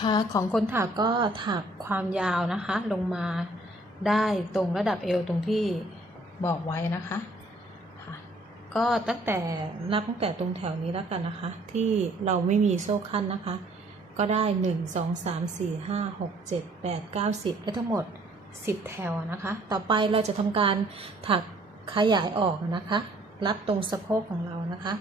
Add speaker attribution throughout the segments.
Speaker 1: ค่ะของคนถักก็ถักความยาวนะคะ ลงมาได้ตรงระดับเอวตรงที่บอกไว้นะคะค่ะก็ตั้งแต่นับตั้งแต่ตรงแถวนี้แล้วกันนะคะ ที่เราไม่มีโซ่ขั้นนะคะ ก็ได้หนึ่งสองสามสี่ห้าหกเจ็ดแปดเก้าสิบและทั้งหมดสิบแถวนะคะ ต่อไปเราจะทำการถักขยายออกนะคะ รับตรงสะโพกของเรานะคะ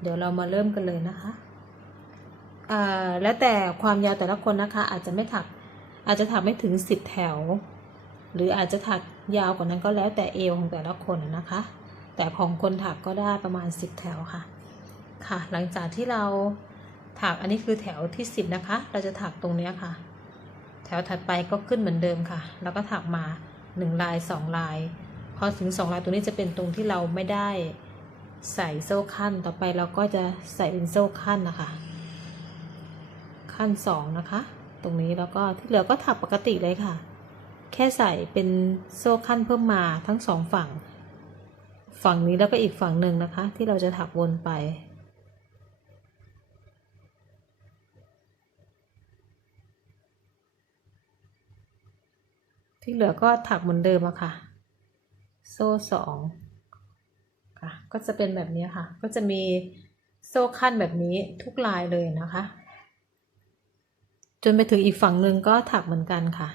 Speaker 1: เดี๋ยวเรามาเริ่มกันเลยนะคะ แล้วแต่ความยาวแต่ละคนนะคะ อาจจะไม่ถัก อาจจะถักไม่ถึงสิบแถว หรืออาจจะถักยาวกว่านั้นก็แล้วแต่เอวของแต่ละคนนะคะ แต่ของคนถักก็ได้ประมาณสิบแถวค่ะ ค่ะ หลังจากที่เราถักอันนี้คือแถวที่สิบนะคะ เราจะถักตรงเนี้ยค่ะ แถวถัดไปก็ขึ้นเหมือนเดิมค่ะ แล้วก็ถักมาหนึ่งลายสองลาย พอถึงสองลายตรงนี้จะเป็นตรงที่เราไม่ได้ใส่โซ่ขั้นต่อไปเราก็จะใส่เป็นโซ่ขั้นนะคะ ขั้นสองนะคะ ตรงนี้แล้วก็ที่เหลือก็ถักปกติเลยค่ะ แค่ใส่เป็นโซ่ขั้นเพิ่มมาทั้งสองฝั่ง ฝั่งนี้แล้วก็อีกฝั่งหนึ่งนะคะ ที่เราจะถักวนไปที่เหลือก็ถักเหมือนเดิมอะค่ะ โซ่สองค่ะ ก็จะเป็นแบบนี้ค่ะ ก็จะมีโซ่ขั้นแบบนี้ทุกลายเลยนะคะ จนไปถึงอีกฝั่งหนึ่งก็ถักเหมือนกันค่ะ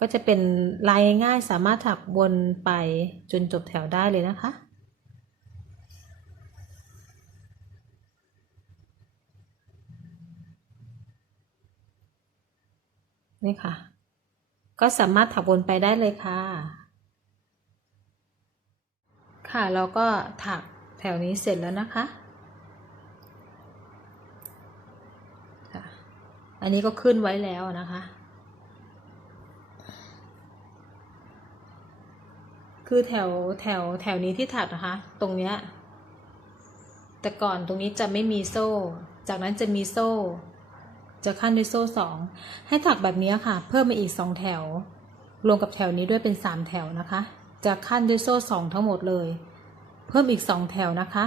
Speaker 1: ก็จะเป็นลายง่ายสามารถถักวนไปจนจบแถวได้เลยนะคะนี่ค่ะ ก็สามารถถักวนไปได้เลยค่ะ ค่ะเราก็ถักแถวนี้เสร็จแล้วนะคะ อันนี้ก็ขึ้นไว้แล้วนะคะ คือแถวแถวแถวนี้ที่ถักนะคะ ตรงเนี้ย แต่ก่อนตรงนี้จะไม่มีโซ่ จากนั้นจะมีโซ่ จะขั้นด้วยโซ่สองให้ถักแบบนี้ค่ะ เพิ่มมาอีกสองแถว รวมกับแถวนี้ด้วยเป็นสามแถวนะคะ จะขั้นด้วยโซ่สองทั้งหมดเลย เพิ่มอีกสองแถวนะคะ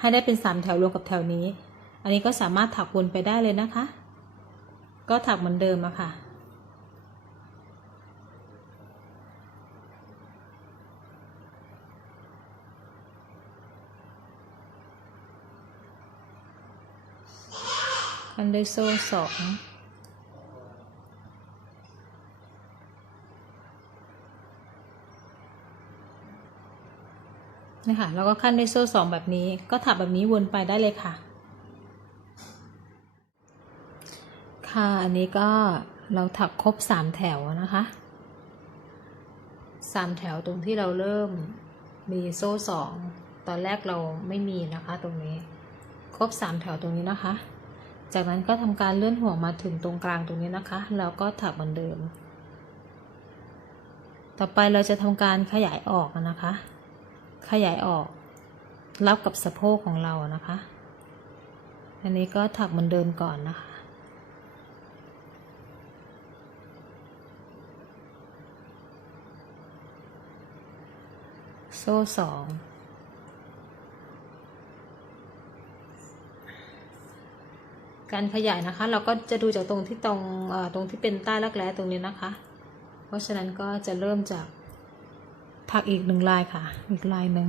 Speaker 1: ให้ได้เป็นสามแถวรวมกับแถวนี้ อันนี้ก็สามารถถักวนไปได้เลยนะคะ ก็ถักเหมือนเดิมอะค่ะขั้นด้วยโซ่สองนี่ค่ะแล้วก็ขั้นด้วยโซ่สองแบบนี้ ก็ถักแบบนี้วนไปได้เลยค่ะ ค่ะ อันนี้ก็เราถักครบสามแถวนะคะสามแถวตรงที่เราเริ่มมีโซ่สองตอนแรกเราไม่มีนะคะตรงนี้ ครบสามแถวตรงนี้นะคะ จากนั้นก็ทำการเลื่อนห่วงมาถึงตรงกลางตรงนี้นะคะ แล้วก็ถักเหมือนเดิม ต่อไปเราจะทำการขยายออกนะคะ ขยายออก รับกับสะโพกของเรานะคะ อันนี้ก็ถักเหมือนเดิมก่อนนะคะ โซ่สองการขยายนะคะ เราก็จะดูจากตรงที่ตรงตรงที่เป็นใต้รักแร้ตรงนี้นะคะ เพราะฉะนั้นก็จะเริ่มจากถักอีกหนึ่งลายค่ะ อีกลายหนึ่ง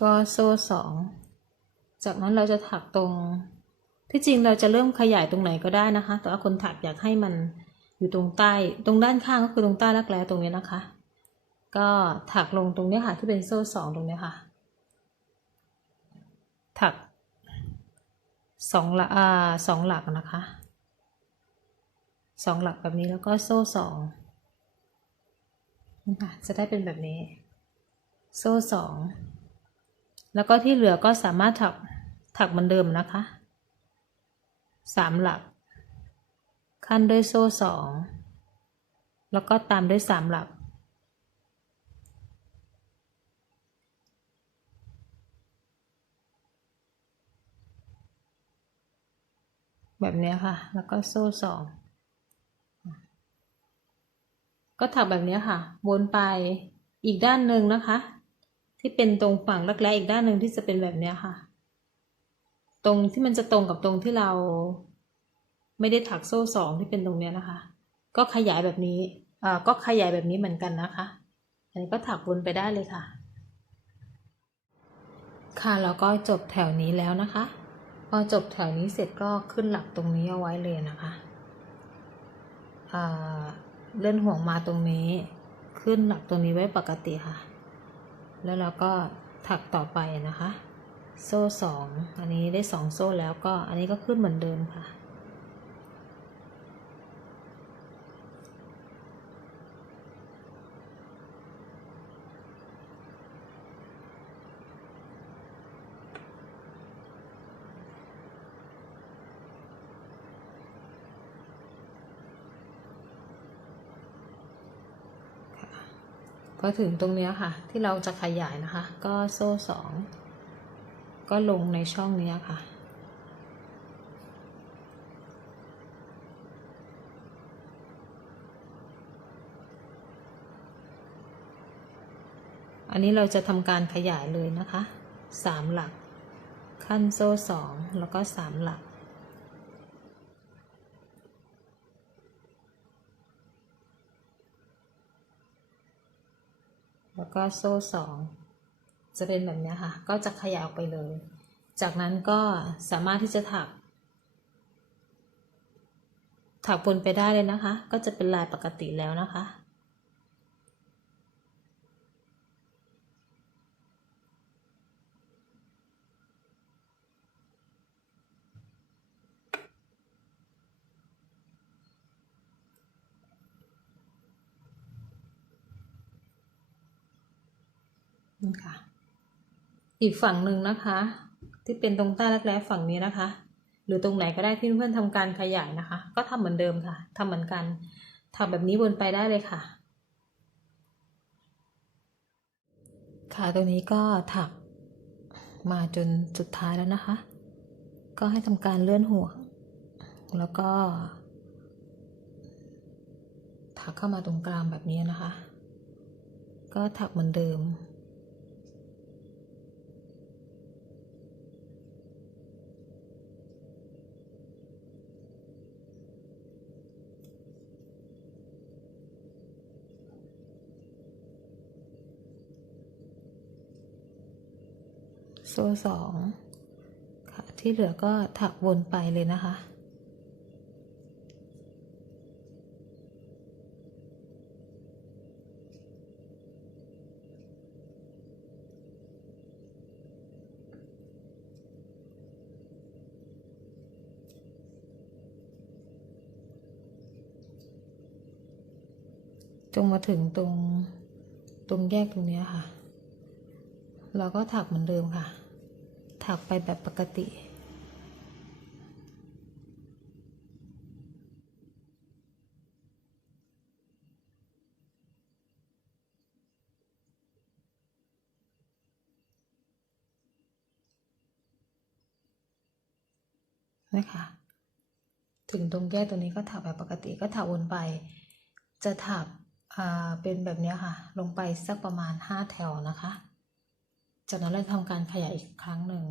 Speaker 1: ก็โซ่สอง จากนั้นเราจะถักตรง ที่จริงเราจะเริ่มขยายตรงไหนก็ได้นะคะ แต่ว่าคนถักอยากให้มันอยู่ตรงใต้ ตรงด้านข้างก็คือตรงใต้รักแร้ตรงนี้นะคะ ก็ถักลงตรงนี้ค่ะที่เป็นโซ่สองตรงนี้ค่ะ ถักสองหลักอ่าสองหลักนะคะสองหลักแบบนี้แล้วก็โซ่สองนี่ค่ะจะได้เป็นแบบนี้ โซ่สอง แล้วก็ที่เหลือก็สามารถถักถักเหมือนเดิมนะคะสามหลัก ขั้นด้วยโซ่สองแล้วก็ตามด้วยสามหลัก แบบนี้ค่ะ แล้วก็โซ่สองก็ถักแบบนี้ค่ะ วนไปอีกด้านหนึ่งนะคะ ที่เป็นตรงฝั่งรักแร้อีกด้านหนึ่งที่จะเป็นแบบเนี้ยค่ะ ตรงที่มันจะตรงกับตรงที่เรา ไม่ได้ถักโซ่สองที่เป็นตรงเนี้ยนะคะ ก็ขยายแบบนี้อ่าก็ขยายแบบนี้เหมือนกันนะคะ อันนี้ก็ถักวนไปได้เลยค่ะ ค่ะแล้วก็จบแถวนี้แล้วนะคะ พอจบแถวนี้เสร็จก็ขึ้นหลักตรงนี้เอาไว้เลยนะคะเลื่อนห่วงมาตรงนี้ ขึ้นหลักตรงนี้ไว้ปกติค่ะ แล้วเราก็ถักต่อไปนะคะ โซ่สองอันนี้ได้สองโซ่แล้วก็อันนี้ก็ขึ้นเหมือนเดิมค่ะ พ อถึงตรงเนี้ยค่ะ ที่เราจะขยายนะคะ ก็โซ่สองก็ลงในช่องเนี้ยค่ะ อันนี้เราจะทำการขยายเลยนะคะสามหลัก ขั้นโซ่สองแล้วก็สามหลัก แล้วก็โซ่สองจะเป็นแบบนี้ค่ะ ก็จะขยายออกไปเลย จากนั้นก็สามารถที่จะถัก ถักบนไปได้เลยนะคะ ก็จะเป็นลายปกติแล้วนะคะ นี่ค่ะ อีกฝั่งหนึ่งนะคะ ที่เป็นตรงใต้รักแร้ฝั่งนี้นะคะ หรือตรงไหนก็ได้ที่เพื่อนทำการขยายนะคะ ก็ทำเหมือนเดิมค่ะทำเหมือนกันทำแบบนี้วนไปได้เลยค่ะ ค่ะตรงนี้ก็ถักมาจนสุดท้ายแล้วนะคะ ก็ให้ทำการเลื่อนห่วงแล้วก็ ถักเข้ามาตรงกลางแบบนี้นะคะ ก็ถักเหมือนเดิม โซ่สองค่ะ ที่เหลือก็ถักวนไปเลยนะคะ จงมาถึงตรงตรงแยกตรงนี้ค่ะ เราก็ถักเหมือนเดิมค่ะ ถักไปแบบปกติ นะคะถึงตรงแยกตรงนี้ก็ถักแบบปกติก็ถักวนไป จะถักเป็นแบบนี้ค่ะ ลงไปสักประมาณห้าแถวนะคะ จากนั้นเราทำการขยายอีกครั้งหนึ่ง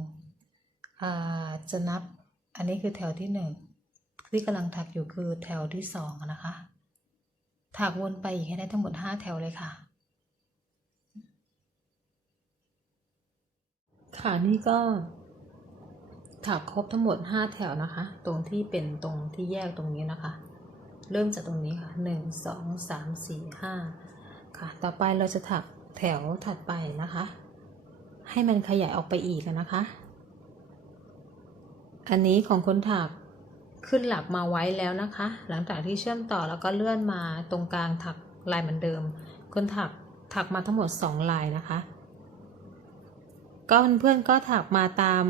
Speaker 1: จะนับอันนี้คือแถวที่หนึ่งที่กำลังถักอยู่คือแถวที่สองนะคะถักวนไปอีกให้ได้ทั้งหมดห้าแถวเลยค่ะ ค่ะนี่ก็ถักครบทั้งหมดห้าแถวนะคะ ตรงที่เป็นตรงที่แยกตรงนี้นะคะ เริ่มจากตรงนี้ค่ะหนึ่งสองสามสี่ห้าค่ะ ต่อไปเราจะถักแถวถัดไปนะคะ ให้มันขยายออกไปอีกนะคะ อันนี้ของคนถักขึ้นหลักมาไว้แล้วนะคะ หลังจากที่เชื่อมต่อแล้วก็เลื่อนมาตรงกลางถักลายเหมือนเดิม คนถักถักมาทั้งหมดสองลายนะคะ ก็เพื่อนๆก็ถักมาตาม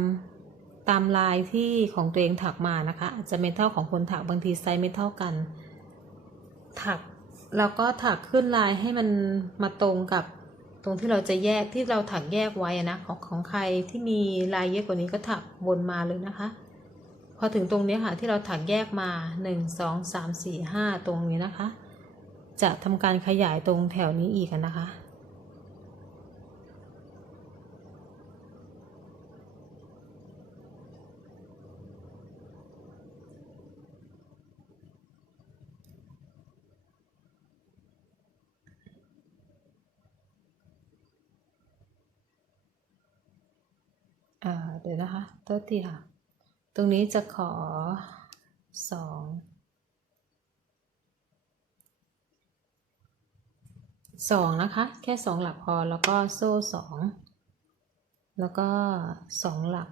Speaker 1: ตามลายที่ของตัวเองถักมานะคะอาจจะไม่เท่าของคนถักบางทีไซส์ไม่เท่ากัน ถักแล้วก็ถักขึ้นลายให้มันมาตรงกับ รงที่เราจะแยกที่เราถักแยกไว้นะของของใครที่มีลายเยอะกว่านี้ก็ถักวนมาเลยนะคะ พอถึงตรงนี้ค่ะที่เราถักแยกมาหนึ่งสองสามสี่ห้าตรงนี้นะคะ จะทำการขยายตรงแถวนี้อีกนะคะ เดี๋ยวนะคะโทษทีค่ะ ตรงนี้จะขอสองสองนะคะ แค่สองหลักพอแล้วก็โซ่สองแล้วก็สองหลัก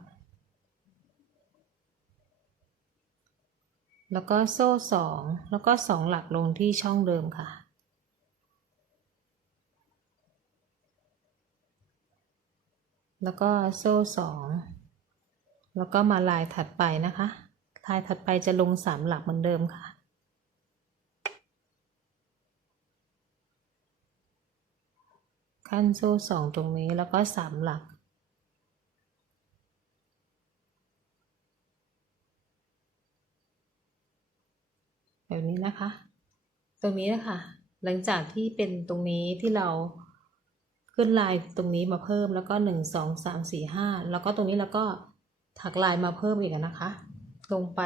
Speaker 1: แล้วก็โซ่สองแล้วก็สองหลักลงที่ช่องเดิมค่ะ แล้วก็โซ่สองแล้วก็มาลายถัดไปนะคะลายถัดไปจะลงสามหลักเหมือนเดิมค่ะ ขั้นโซ่สองตรงนี้แล้วก็สามหลัก แบบนี้นะคะ ตรงนี้นะคะหลังจากที่เป็นตรงนี้ที่เรา ขึ้นลายตรงนี้มาเพิ่มแล้วก็หนึ่งสองสามสี่ห้าแล้วก็ตรงนี้แล้วก็ถักลายมาเพิ่มอีกนะคะ ลงไป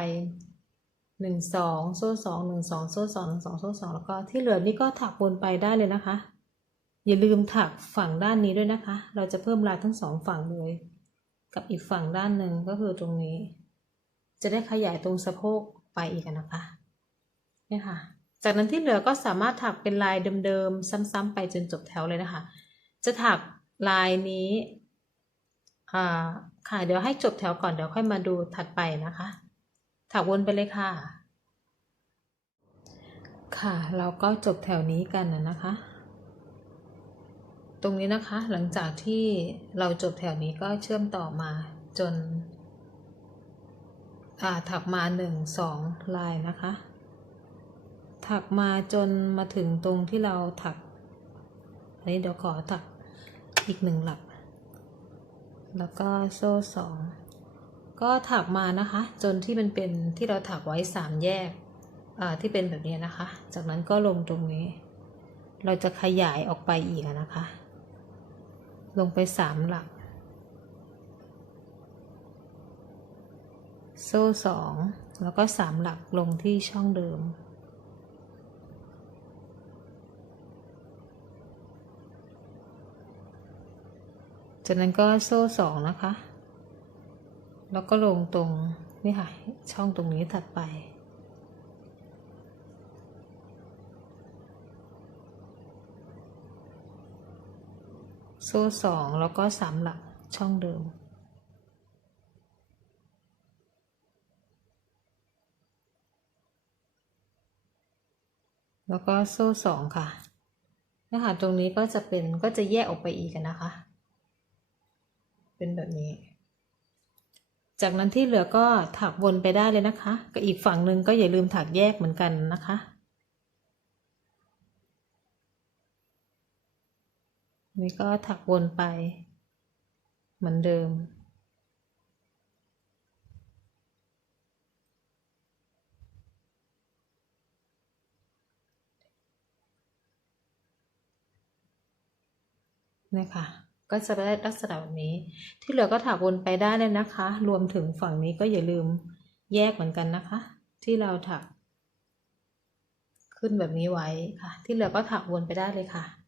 Speaker 1: หนึ่งสองโซ่สองหนึ่งสองโซ่สองหนึ่งสองโซ่สองแล้วก็ที่เหลือนี่ก็ถักวนไปได้เลยนะคะ อย่าลืมถักฝั่งด้านนี้ด้วยนะคะ เราจะเพิ่มลายทั้งสองฝั่งเลย กับอีกฝั่งด้านหนึ่งก็คือตรงนี้ จะได้ขยายตรงสะโพกไปอีกนะคะเนี่ยค่ะ จากนั้นที่เหลือก็สามารถถักเป็นลายเดิมๆซ้ำๆไปจนจบแถวเลยนะคะ จะถักลายนี้ค่ะ เดี๋ยวให้จบแถวก่อน เดี๋ยวค่อยมาดูถัดไปนะคะ ถักวนไปเลยค่ะ ค่ะ เราก็จบแถวนี้กันนะนะคะ ตรงนี้นะคะ หลังจากที่เราจบแถวนี้ก็เชื่อมต่อมาจนาถักมาหนึ่งสองลายนะคะ ถักมาจนมาถึงตรงที่เราถัก อันนี้เดี๋ยวขอถัก อีกหนึ่งหลัก แล้วก็โซ่สองก็ถักมานะคะ จนที่มันเป็นที่เราถักไว้สามแยกที่เป็นแบบนี้นะคะ จากนั้นก็ลงตรงนี้ เราจะขยายออกไปอีกนะคะ ลงไปสามหลัก โซ่สองแล้วก็สามหลักลงที่ช่องเดิม จากนั้นก็โซ่สองนะคะ แล้วก็ลงตรงนี่ค่ะ ช่องตรงนี้ถัดไป โซ่สองแล้วก็สามหลักช่องเดิมแล้วก็โซ่สองค่ะนะคะตรงนี้ก็จะเป็นก็จะแยกออกไปอีกนะคะ เป็นแบบนี้ จากนั้นที่เหลือก็ถักวนไปได้เลยนะคะกับอีกฝั่งหนึ่งก็อย่าลืมถักแยกเหมือนกันนะคะนี่ก็ถักวนไป เหมือนเดิม นะคะ ก็จะได้ลักษณะแบบนี้ ที่เหลือก็ถักวนไปได้เลยนะคะ รวมถึงฝั่งนี้ก็อย่าลืมแยกเหมือนกันนะคะ ที่เราถัก ขึ้นแบบนี้ไว้ค่ะ ที่เหลือก็ถักวนไปได้เลยค่ะ